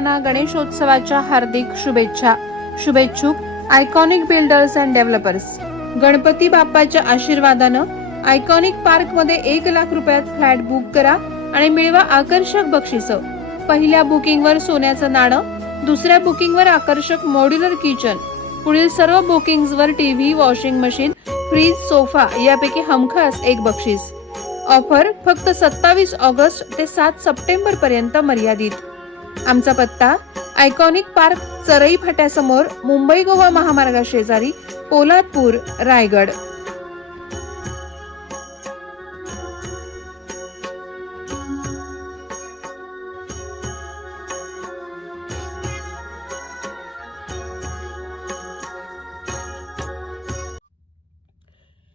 गणेशोत्सवाच्या हार्दिक शुभेच्छा. शुभेच्छुक iconic builders and developers Ganpati बाप्पाच्या आशीर्वादानं आयकॉनिक पार्कमध्ये एक लाख रुपयात फ्लॅट बुक करा आणि मिळवा आकर्षक बक्षिस. पहिल्या बुकिंगवर सोन्याचं नाणं दुसऱ्या बुकिंगवर आकर्षक मॉड्युलर किचन पुढील सर्व बुकिंग्सवर TV washing machine fridge sofa यापैकी हमखास एक बक्षीस. ऑफर फक्त सत्तावीस ऑगस्ट ते सात सप्टेंबर पर्यंत मर्यादित. आमचा पत्ता आयकॉनिक पार्क चरई फाट्यासमोर मुंबई गोवा महामार्गाशेजारी पोलादपूर रायगड.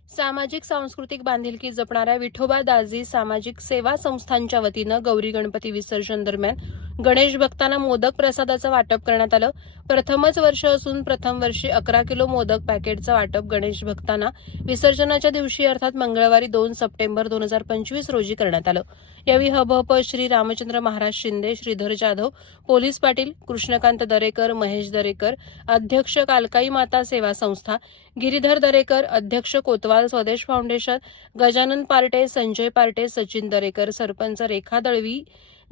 सामाजिक सांस्कृतिक बांधिलकी जपणाऱ्या विठोबा दाजी सामाजिक सेवा संस्थांच्या वतीनं गौरी गणपती विसर्जन दरम्यान गणेश भक्तांना मोदक प्रसादाचं वाटप करण्यात आलं. प्रथमच वर्ष असून प्रथम वर्षी अकरा किलो मोदक पॅकेटचं वाटप गणेश भक्तांना विसर्जनाच्या दिवशी अर्थात मंगळवारी दोन सप्टेंबर दोन हजार पंचवीस रोजी करण्यात आलं. यावेळी हबहप श्री रामचंद्र महाराज शिंदे श्रीधर जाधव पोलीस पाटील कृष्णकांत दरेकर महेश दरेकर अध्यक्ष कालकाई माता सेवा संस्था गिरीधर दरेकर अध्यक्ष कोतवाल स्वदेश फाउंडेशन गजानन पार्टे संजय पार्टे सचिन दरेकर सरपंच रेखा दळवी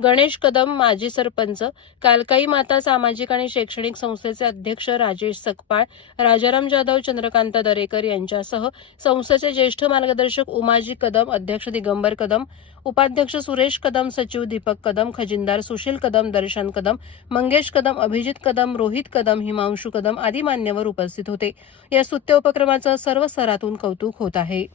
गणेश कदम माजी सरपंच कालकाई माता सामाजिक आणि शैक्षणिक संस्थेचे अध्यक्ष राजेश सकपाळ राजाराम जाधव चंद्रकांत दरेकर यांच्यासह संस्थेचे ज्येष्ठ मार्गदर्शक उमाजी कदम अध्यक्ष दिगंबर कदम उपाध्यक्ष सुरेश कदम सचिव दीपक कदम खजिनदार सुशील कदम दर्शन कदम मंगेश कदम अभिजित कदम रोहित कदम हिमांशू कदम आदी मान्यवर उपस्थित होते. या स्तुत्य उपक्रमाचं सर्व स्तरातून कौतुक होत आहे.